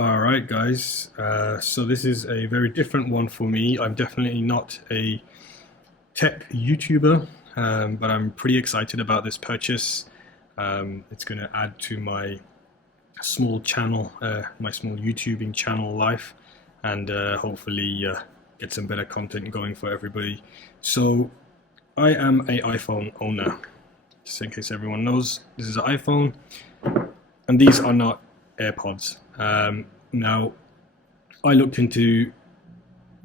Alright guys, so this is a very different one for me. I'm definitely not a tech YouTuber, but I'm pretty excited about this purchase. It's going to add to my small channel, my small YouTubing channel life, and hopefully get some better content going for everybody. So I am a iPhone owner, just in case everyone knows. This is an iPhone, and these are not AirPods. Now, I looked into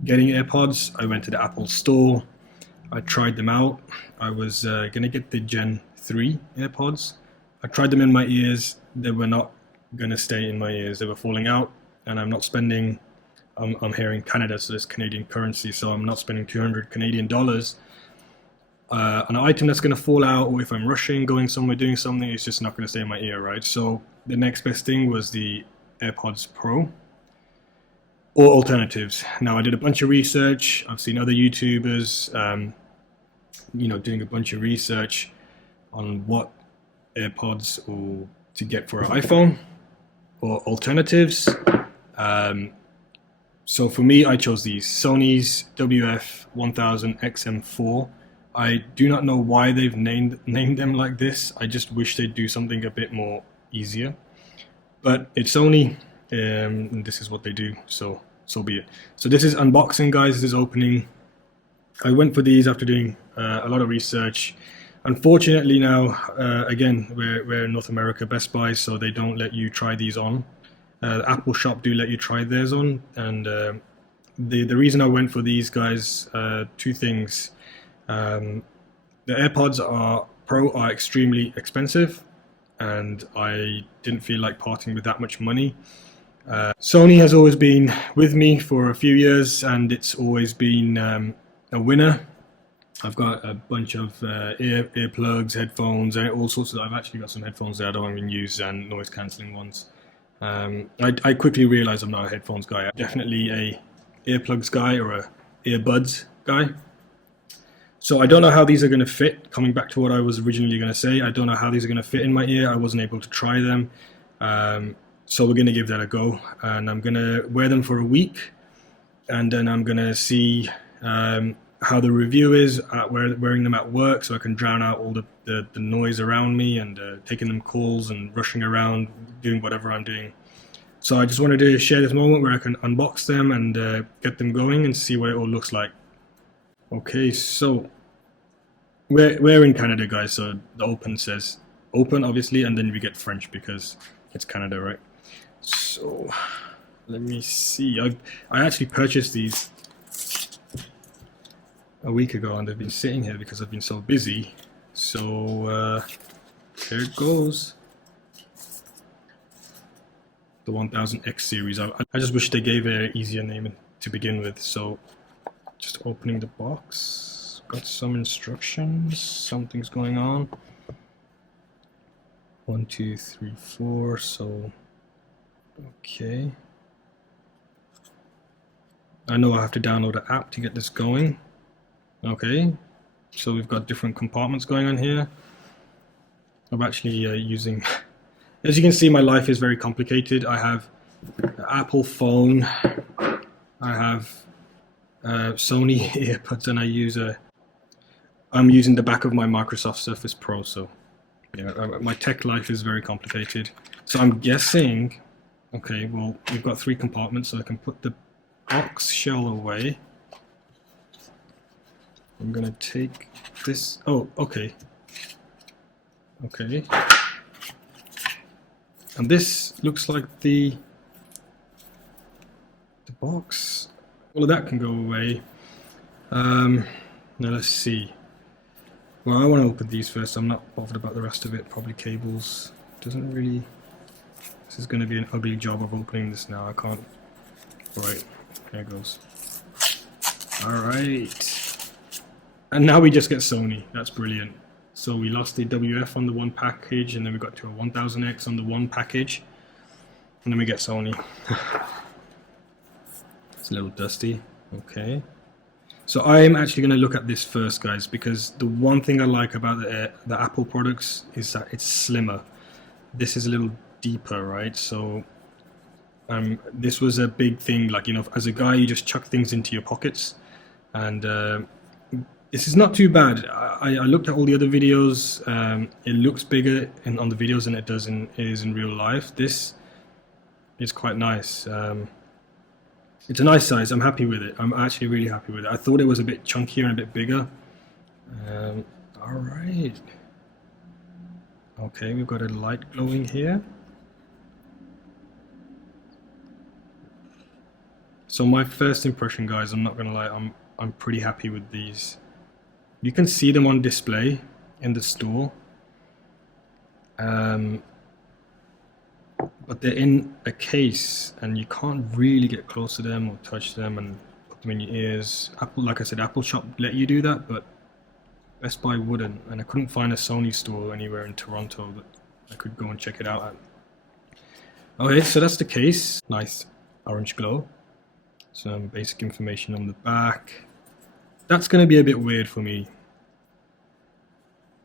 getting AirPods. I went to the Apple store. I tried them out. I was going to get the Gen 3 AirPods. I tried them in my ears. They were not going to stay in my ears. They were falling out, and I'm not spending, I'm here in Canada, so it's Canadian currency, so I'm not spending 200 Canadian dollars on an item that's going to fall out, or if I'm rushing, going somewhere, doing something, it's just not going to stay in my ear, right? So the next best thing was the AirPods Pro or alternatives. Now I did a bunch of research. I've seen other YouTubers, doing a bunch of research on what AirPods or to get for an iPhone or alternatives. So for me, I chose these Sony's WF 1000 XM4. I do not know why they've named them like this. I just wish they'd do something a bit more easier. But it's Sony, and this is what they do, so be it. So this is unboxing, guys. This is opening. I went for these after doing a lot of research. Unfortunately now, again, we're in North America, Best Buy, so they don't let you try these on. The Apple shop do let you try theirs on, and the reason I went for these, guys, two things. The AirPods Pro are extremely expensive, and I didn't feel like parting with that much money. Sony has always been with me for a few years, and it's always been a winner. I've got a bunch of earplugs, headphones, all sorts of. I've actually got some headphones that I don't even use, and noise cancelling ones. I quickly realized I'm not a headphones guy. I'm definitely a earplugs guy or a earbuds guy. So I don't know how these are going to fit. Coming back to what I was originally going to say, I don't know how these are going to fit in my ear. I wasn't able to try them. So we're going to give that a go. And I'm going to wear them for a week. And then I'm going to see how the review is at wearing them at work, so I can drown out all the noise around me and taking them calls and rushing around, doing whatever I'm doing. So I just wanted to share this moment where I can unbox them and get them going and see what it all looks like. Okay, so we're in Canada, guys, so the open says open, obviously, and then we get French because it's Canada, right? So let me see. I actually purchased these a week ago, and they've been sitting here because I've been so busy. So here it goes. The 1000X series. I just wish they gave it an easier name to begin with. So just opening the box. Got some instructions. Something's going on. 1, 2, 3, 4. So okay. I know I have to download an app to get this going. Okay. So we've got different compartments going on here. I'm actually using. As you can see, my life is very complicated. I have an Apple phone. I have Sony earbuds, and I'm using the back of my Microsoft Surface Pro. So yeah, my tech life is very complicated. So I'm guessing, okay, well, we've got 3 compartments, so I can put the box shell away. I'm gonna take this. Oh, okay. Okay. And this looks like the box. All of that can go away. Now let's see. Well, I want to open these first. I'm not bothered about the rest of it. Probably cables. Doesn't really. This is going to be an ugly job of opening this now. I can't. Right. There it goes. Alright. And now we just get Sony. That's brilliant. So we lost the WF on the one package, and then we got to a 1000X on the one package. And then we get Sony. It's a little dusty. Okay. So I'm actually going to look at this first, guys, because the one thing I like about the Apple products is that it's slimmer. This is a little deeper, right? So This was a big thing, like, you know, as a guy, you just chuck things into your pockets, and this is not too bad. I looked at all the other videos. It looks bigger on the videos than it is in real life. This is quite nice. It's a nice size. I'm happy with it. I'm actually really happy with it. I thought it was a bit chunkier and a bit bigger. All right. Okay, we've got a light glowing here. So my first impression, guys, I'm not gonna lie, I'm pretty happy with these. You can see them on display in the store, but they're in a case, and you can't really get close to them or touch them and put them in your ears. Apple, like I said, Apple Shop let you do that, but Best Buy wouldn't, and I couldn't find a Sony store anywhere in Toronto that I could go and check it out at. Okay, so that's the case. Nice orange glow. Some basic information on the back. That's going to be a bit weird for me.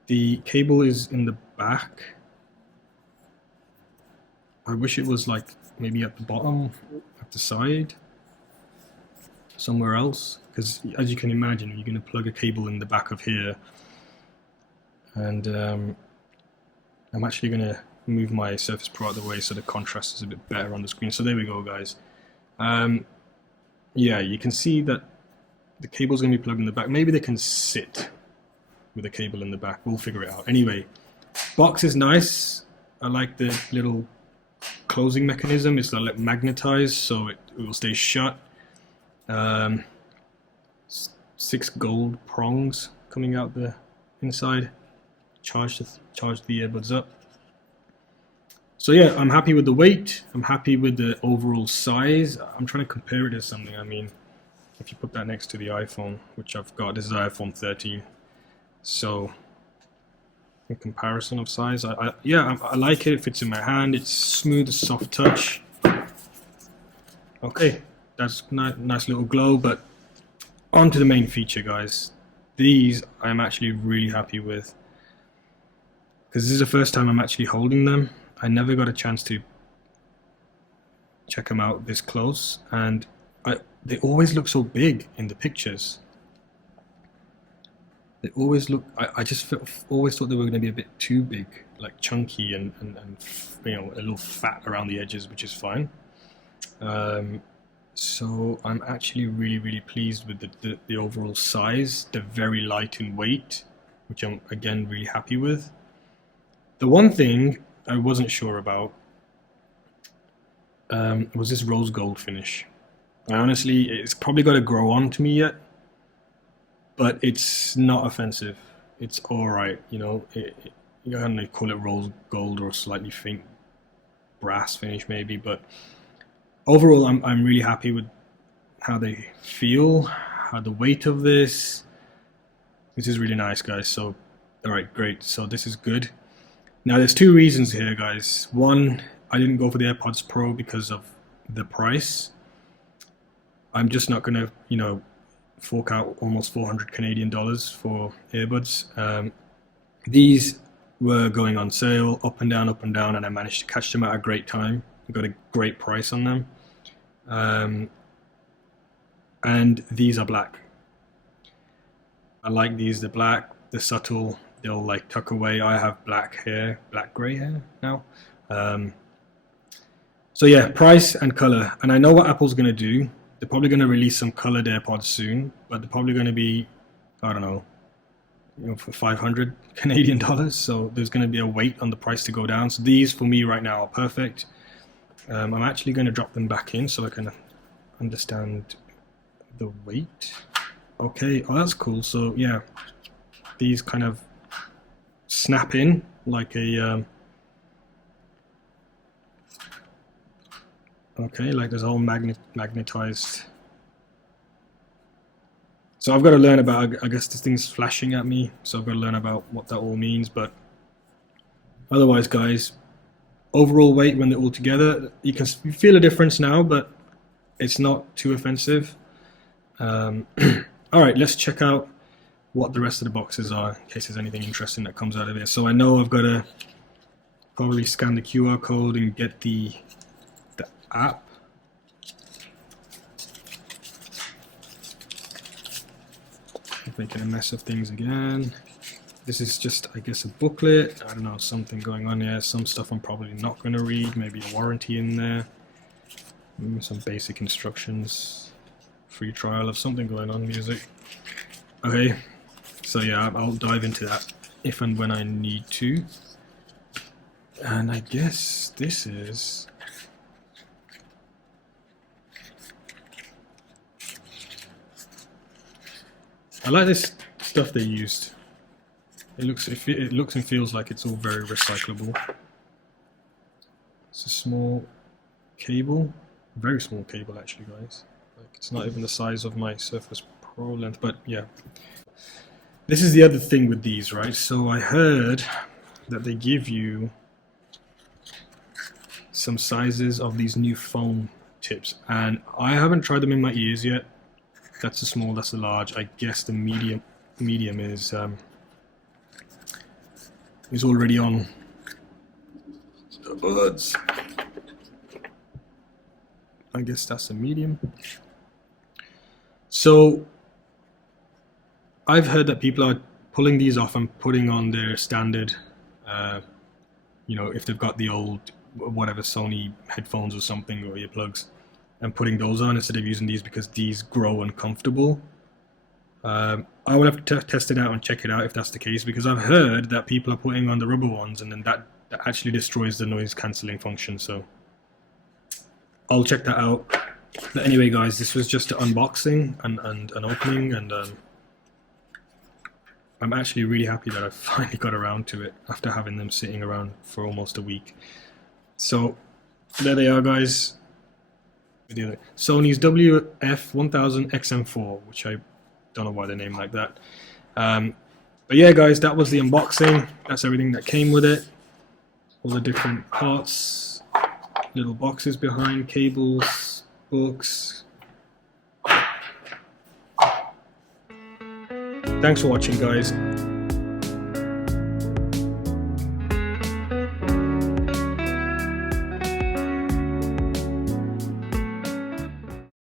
The cable is in the back. I wish it was like maybe at the bottom, at the side, somewhere else. Because as you can imagine, you're going to plug a cable in the back of here. And I'm actually going to move my Surface Pro out of the way so the contrast is a bit better on the screen. So there we go, guys. Yeah, you can see that the cable's going to be plugged in the back. Maybe they can sit with a cable in the back. We'll figure it out. Anyway, box is nice. I like the little closing mechanism. It's like magnetized, so it will stay shut. 6 gold prongs coming out the inside. Charge the earbuds up. So yeah, I'm happy with the weight. I'm happy with the overall size. I'm trying to compare it to something. I mean, if you put that next to the iPhone, which I've got, this is iPhone 13. So, in comparison of size, I like it. It fits in my hand. It's smooth, soft touch. Okay, that's nice little glow. But on to the main feature, guys. These I'm actually really happy with, because this is the first time I'm actually holding them. I never got a chance to check them out this close, and they always look so big in the pictures. They always look, I just always thought they were going to be a bit too big, like chunky and you know, a little fat around the edges, which is fine. So I'm actually really pleased with the overall size. They're very light in weight, which I'm again really happy with. The one thing I wasn't sure about was this rose gold finish. Honestly, it's probably got to grow on to me yet, but it's not offensive. It's alright, you know. You can call it rose gold or slightly faint brass finish maybe, but overall I'm really happy with how they feel, how the weight of this. This is really nice, guys. So alright, great. So this is good. Now there's 2 reasons here, guys. One, I didn't go for the AirPods Pro because of the price. I'm just not gonna, you know, fork out almost 400 Canadian dollars for earbuds. These were going on sale, up and down, and I managed to catch them at a great time. I got a great price on them. And these are black. I like these. They're black. They're subtle. They'll like tuck away. I have black gray hair now. So yeah, price and color. And I know what Apple's gonna do. They're probably gonna release some colored AirPods soon, but they're probably gonna be, I don't know, you know, for 500 Canadian dollars. So there's gonna be a wait on the price to go down. So these for me right now are perfect. I'm actually gonna drop them back in so I can understand the weight. Okay, oh that's cool. So yeah, these kind of snap in like a okay, like this whole magnetized. So I've got to learn about, I guess this thing's flashing at me, so I've got to learn about what that all means. But otherwise, guys, overall weight when they're all together, you can feel a difference now, but it's not too offensive. All right, let's check out what the rest of the boxes are in case there's anything interesting that comes out of it. So I know I've got to probably scan the QR code and get the app. making a mess of things again. This is just, I guess, a booklet. I don't know, something going on here. Some stuff I'm probably not going to read. Maybe a warranty in there. Some basic instructions. Free trial of something going on, music. Okay, so yeah, I'll dive into that if and when I need to. And I guess this is... I like this stuff they used. It looks and feels like it's all very recyclable. It's a small cable, very small cable actually, guys. Like, it's not even the size of my Surface Pro length, but yeah. This is the other thing with these, right? So I heard that they give you some sizes of these new phone tips, and I haven't tried them in my ears yet. That's a small, that's a large. I guess the medium is already on the buds. I guess that's a medium. So I've heard that people are pulling these off and putting on their standard, you know, if they've got the old whatever Sony headphones or something, or earplugs, and putting those on instead of using these because these grow uncomfortable. I will have to test it out and check it out if that's the case, because I've heard that people are putting on the rubber ones and then that actually destroys the noise cancelling function, so I'll check that out. But anyway guys, this was just an unboxing and an opening, and I'm actually really happy that I finally got around to it after having them sitting around for almost a week. So there they are, guys. Sony's WF 1000 XM4, which I don't know why they're named like that. But yeah guys, that was the unboxing. That's everything that came with it. All the different parts, little boxes behind, cables, books. Thanks for watching guys.